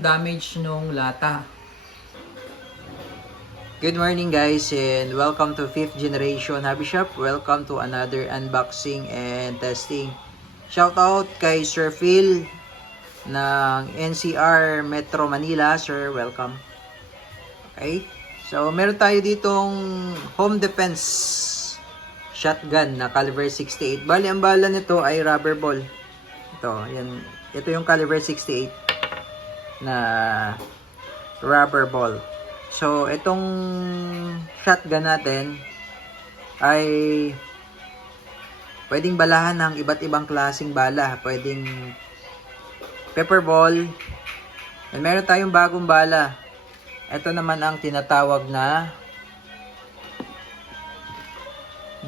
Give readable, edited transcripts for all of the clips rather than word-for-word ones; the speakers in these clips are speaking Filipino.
Damage nung lata. Good morning guys and welcome to 5th generation Hobby Shop. Welcome to another unboxing and testing. Shout out kay Sir Phil ng NCR Metro Manila. Sir, welcome. Okay. So meron tayo ditong home defense shotgun na caliber 68. Bali ang bala nito ay rubber ball. Ito yung caliber 68 na rubber ball. So, itong shotgun natin ay pwedeng balahan ng iba't ibang klaseng bala. Pwedeng pepper ball. And meron tayong bagong bala. Ito naman ang tinatawag na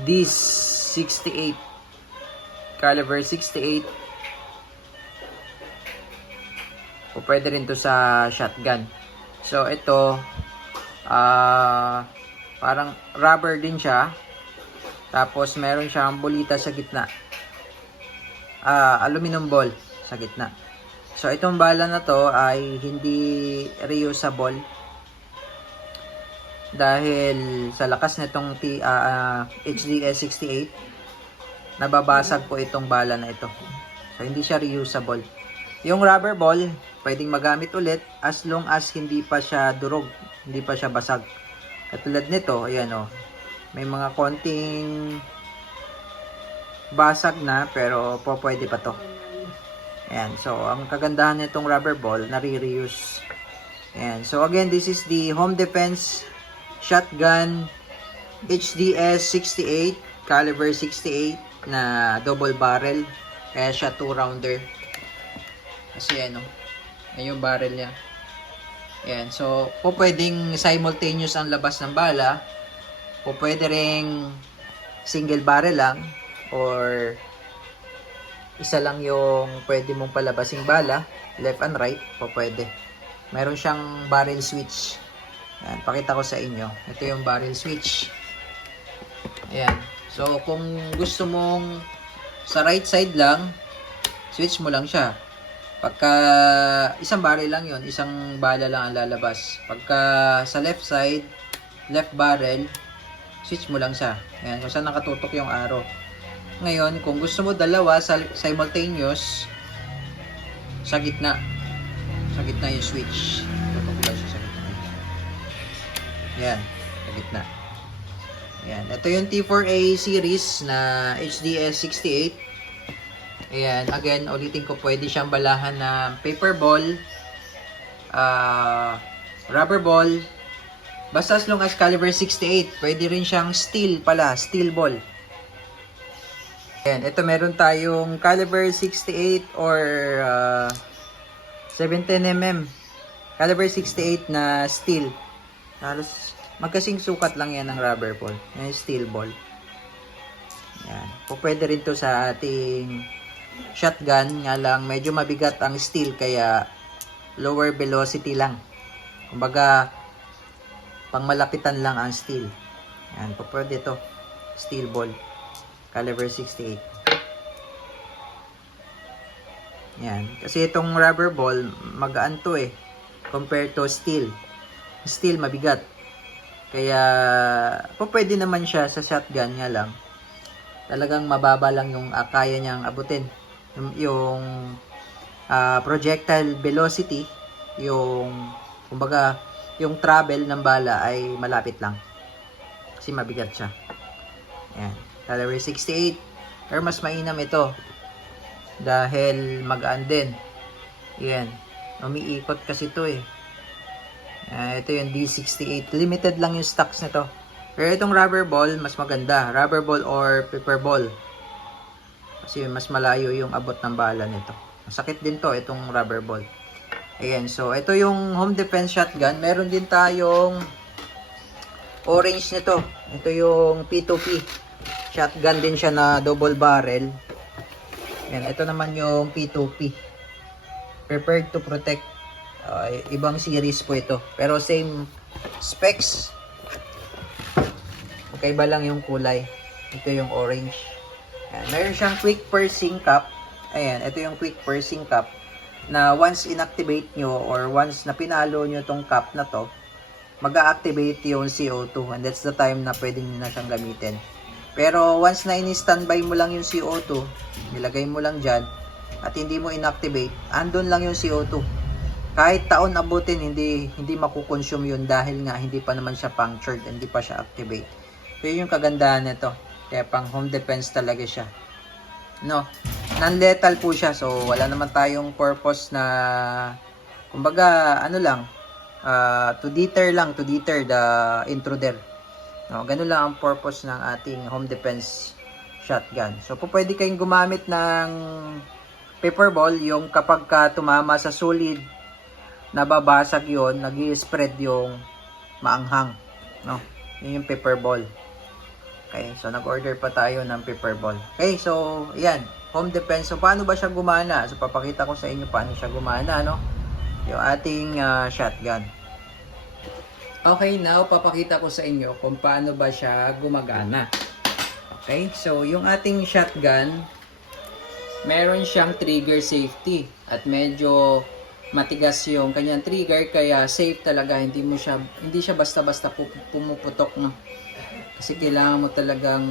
DIS-68. Caliber 68. O pwede rin to sa shotgun. So, ito parang rubber din siya, tapos meron siyang bulita sa gitna, aluminum ball sa gitna. So itong bala na to ay hindi reusable dahil sa lakas nitong HDS 68 nababasag po itong bala na ito. So hindi siya reusable. Yung rubber ball pwedeng magamit ulit as long as hindi pa siya durog, hindi pa siya basag. Katulad nito, ayan o, may mga konting basag na pero pwede pa to. Ayan, so ang kagandahan nitong rubber ball, nare-reuse. Ayan, so again, this is the home defense shotgun HDS 68 caliber 68 na double barrel, kaya siya 2-rounder. Kasi ano, yung barrel niya. Ayan, so pwedeng simultaneous ang labas ng bala, pwede ring single barrel lang, or isa lang yung pwede mong palabasing bala, left and right, pwede. Meron siyang barrel switch. Ayan, pakita ko sa inyo. Ito yung barrel switch. Ayan, so kung gusto mong sa right side lang, switch mo lang siya. Pagka isang barrel lang yon, isang bala lang ang lalabas. Pagka sa left side, left barrel, switch mo lang siya. Ayan, kung saan nakatutok yung arrow. Ngayon, kung gusto mo dalawa simultaneous, sa gitna. Sa gitna yung switch. Tutok lang siya sa gitna. Ayan, sa gitna. Ayan, ito yung T4A series na HDS 68. Ayan, again, ulitin ko, pwede siyang balahan na paper ball, rubber ball, basta as long as caliber 68. Pwede rin siyang steel pala, steel ball. Ayan, ito meron tayong caliber 68 or 17mm. Caliber 68 na steel. Halos magkasing sukat lang yan ng rubber ball. Yan, steel ball. Ayan, pwede rin to sa ating shotgun, nga lang medyo mabigat ang steel kaya lower velocity lang. Kumbaga pang malapitan lang ang steel. Yan, pwede to. Steel ball. Caliber 68. Yan. Kasi itong rubber ball, magaan to compared to steel. Steel mabigat. Kaya pwede naman siya sa shotgun, nga lang talagang mababa lang yung kaya niyang abutin. Yung projectile velocity, yung kumbaga yung travel ng bala ay malapit lang kasi mabigat siya. Ayan, caliber 68, pero mas mainam ito dahil magaan din. Ayan, umiikot kasi ito ito yung D68, limited lang yung stocks nito. Pero itong rubber ball mas maganda, rubber ball or paper ball, kasi mas malayo yung abot ng bala nito. Masakit din to, itong rubber ball. Ayan, so ito yung home defense shotgun. Meron din tayong orange nito. Ito yung P2P. Shotgun din siya na double barrel. Ayan, ito naman yung P2P. Prepared to protect. Ibang series po ito. Pero same specs. Magkaiba lang yung kulay. Ito yung orange. Ayan, meron siyang quick pursing cap. Ayan, ito yung quick pursing cap. na once inactivate nyo or once na pinalo nyo tong cap na to, mag-a-activate yung CO2 and that's the time na pwede nyo na siyang gamitin. Pero once na ini-standby mo lang yung CO2, nilagay mo lang dyan at hindi mo inactivate, andun lang yung CO2. Kahit taon abutin, hindi makukonsume yun dahil nga hindi pa naman siya punctured, hindi pa siya activate. So yun yung kagandahan nito. Kaya pang home defense talaga siya. No, non-lethal po siya. So wala naman tayong purpose na kumbaga ano lang, to deter the intruder. No, ganun lang ang purpose ng ating home defense shotgun. So pwede kayong gumamit ng paper ball, yung kapag ka tumama sa solid, nababasag yon, nag-i-spread yung maanghang, no? Yun yung paper ball. Okay, so nag-order pa tayo ng paper ball. Okay, so ayan, home defense. So paano ba siya gumana? So papakita ko sa inyo paano siya gumana, no? Yung ating shotgun. Okay, now papakita ko sa inyo kung paano ba siya gumagana. Okay, so yung ating shotgun, meron siyang trigger safety at medyo matigas yung kanyang trigger, kaya safe talaga, hindi siya basta-basta pumuputok, no? Kasi kailangan mo talagang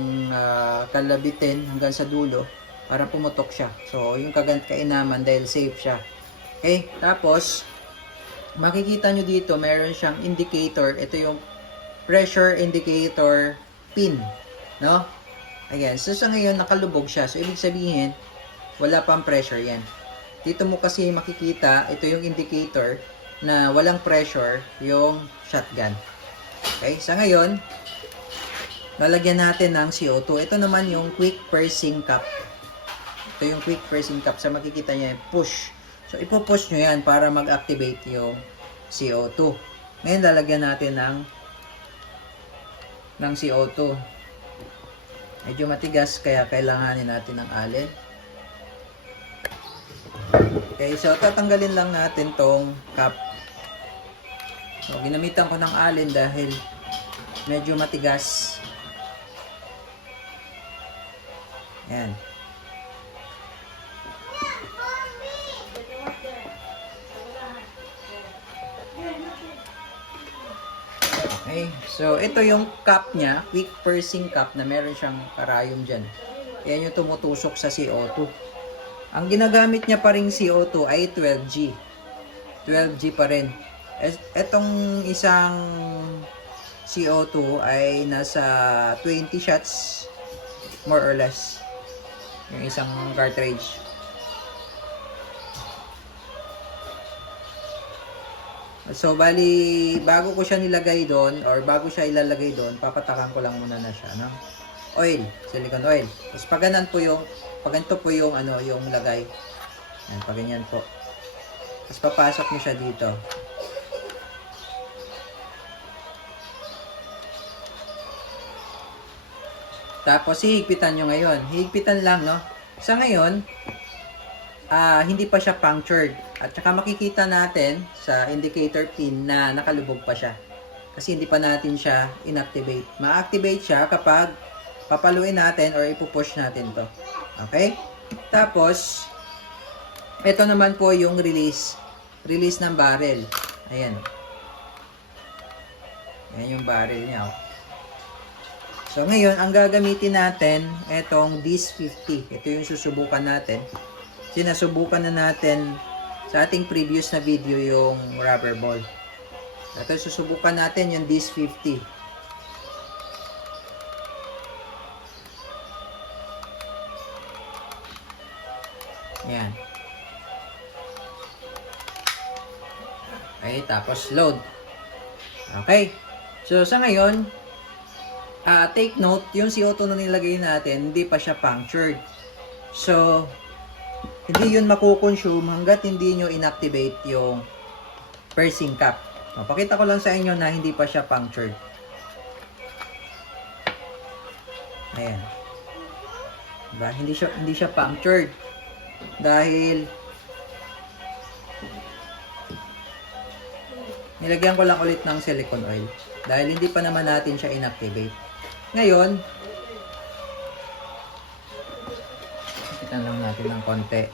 kalabitin hanggang sa dulo para pumutok siya. So yung kainaman dahil safe siya. Okay, tapos makikita nyo dito meron siyang indicator. Ito yung pressure indicator pin, no? Ayan, so sa ngayon nakalubog siya, so ibig sabihin wala pang pressure yan. Dito mo kasi makikita, ito yung indicator na walang pressure yung shotgun. Okay, sa ngayon, lalagyan natin ng CO2. Ito naman yung quick pursing cap. Ito yung quick pursing cap. Sa makikita niya, push. So, ipupush nyo yan para mag-activate yung CO2. Ngayon, lalagyan natin ng CO2. Medyo matigas, kaya kailanganin natin ng allen. Okay, so tatanggalin lang natin tong cap. So, ginamitan ko ng allen dahil medyo matigas. Ayan. Okay, so ito yung cap niya, quick pursing cap na meron siyang karayom dyan. Yan yung tumutusok sa CO2. Ang ginagamit niya pa ring CO2 ay 12G. 12G pa rin. Etong isang CO2 ay nasa 20 shots more or less. Yung isang cartridge. So bali, bago ko siya nilagay doon or bago siya ilalagay doon, papatakan ko lang muna na siya, no? Oil, silicone oil. Tapos pag ganun po yung ganito po yung yung lagay. Yan, pag ganyan po. Tapos papasok niyo siya dito. Tapos hihigpitan nyo ngayon. Hihigpitan lang, no? Sa ngayon, hindi pa siya punctured. At saka makikita natin sa indicator pin na nakalubog pa siya. Kasi hindi pa natin siya inactivate. Ma-activate siya kapag papaluin natin or ipupush natin to. Okay? Tapos, ito naman po yung release. Release ng barrel. Ayan. Ayan yung barrel niya. Oh. So, ngayon, ang gagamitin natin, itong DIS-50. Ito yung susubukan natin. Sinasubukan na natin sa ating previous na video yung rubber ball. Ito, susubukan natin yung DIS-50. Ayan. Okay, tapos load. Okay. So, sa ngayon, take note, yung CO2 na nilagay natin, hindi pa siya punctured. So, hindi yun makukonsume hanggat hindi nyo inactivate yung pursing cap. Pakita ko lang sa inyo na hindi pa siya punctured. Ayan. Diba? Hindi siya punctured. Dahil nilagyan ko lang ulit ng silicone oil. Dahil hindi pa naman natin siya inactivate. Ngayon, ipitan lang natin ng konti.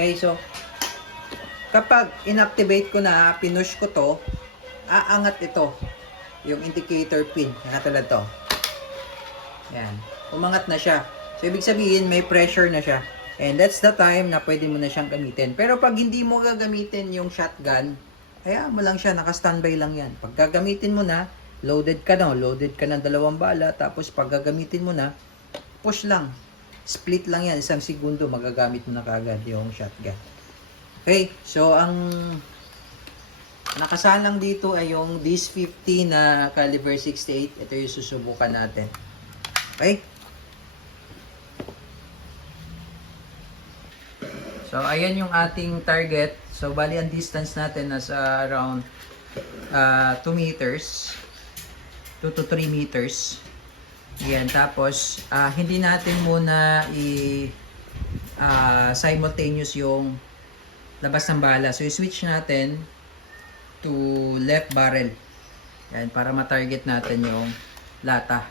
Okay, so kapag inactivate ko na, pinush ko to, aangat ito, yung indicator pin, katulad to. Yan, umangat na siya. So, ibig sabihin, may pressure na siya. And that's the time na pwede mo na siyang gamitin. Pero pag hindi mo gagamitin yung shotgun, hayaan mo lang siya, naka-standby lang yan. Pag gagamitin mo na, loaded ka ng 2 bala, tapos pag gagamitin mo na, push lang. Split lang yan, 1 segundo, magagamit mo na kagad yung shotgun. Okay, so ang nakasalang dito ay yung DIS-50 na caliber 68. Ito yung susubukan natin. Okay? So, ayan yung ating target. So, bali ang distance natin nasa around 2 meters. 2 to 3 meters. Ayan, tapos, hindi natin muna simultaneous yung labas ng bala. So, i-switch natin to left barrel. Yan, para ma-target natin yung lata.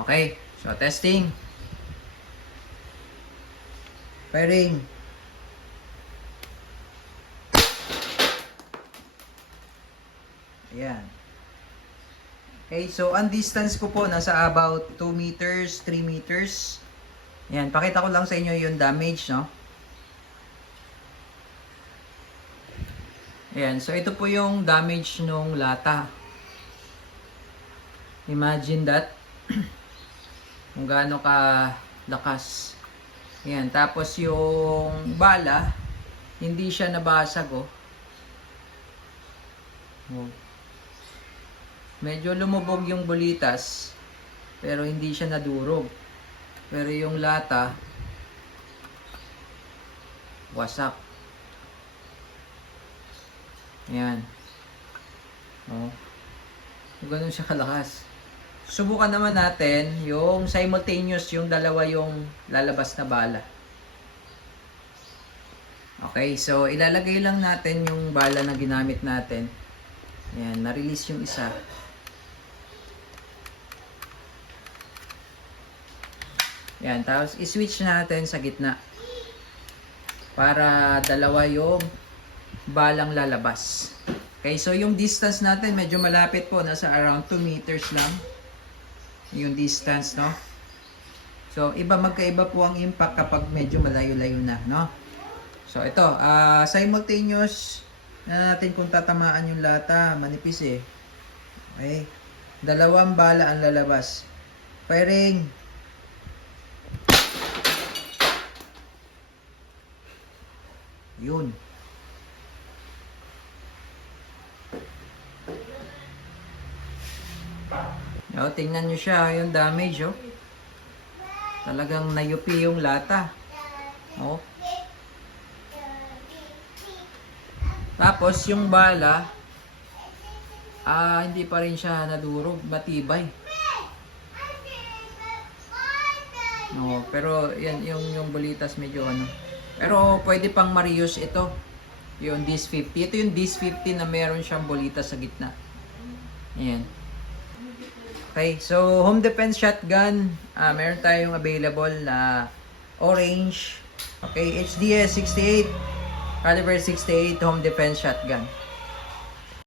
Okay. So, testing. Firing. Ayan. Okay, so, ang distance ko po nasa about 2 meters, 3 meters. Ayan, pakita ko lang sa inyo yung damage, no? Ayan, so ito po yung damage nung lata. Imagine that. Kung gaano ka lakas. Ayan, tapos yung bala, hindi siya nabasag, oh. Oh. Medyo lumubog yung bulitas, pero hindi siya nadurog. Pero yung lata, wasak. Ayan. Oh. Ganun siya kalakas. Subukan naman natin yung simultaneous, yung dalawa yung lalabas na bala. Okay, so ilalagay lang natin yung bala na ginamit natin. Ayan, na-release yung isa. Ayan, tapos i-switch natin sa gitna. Para dalawa yung balang lalabas. Okay, so yung distance natin medyo malapit po, nasa around 2 meters lang yung distance, no? So magkaiba po ang impact kapag medyo malayo-layo na, no? So ito, simultaneous na natin kung tatamaan yung lata, manipis eh. Okay, 2 bala ang lalabas. Firing. Yun. O, tingnan nyo siya, yung damage, oh. Talagang nayupi yung lata. Oh. Tapos, yung bala, hindi pa rin siya nadurog, matibay. No, pero yan, yung bulitas medyo ano. Pero, pwede pang ma-reuse ito. Yung DIS-50. Ito yung DIS-50 na meron siyang bulitas sa gitna. Ayan. Okay, so home defense shotgun, meron tayong available na orange. Okay, HDS 68, caliber 68 home defense shotgun.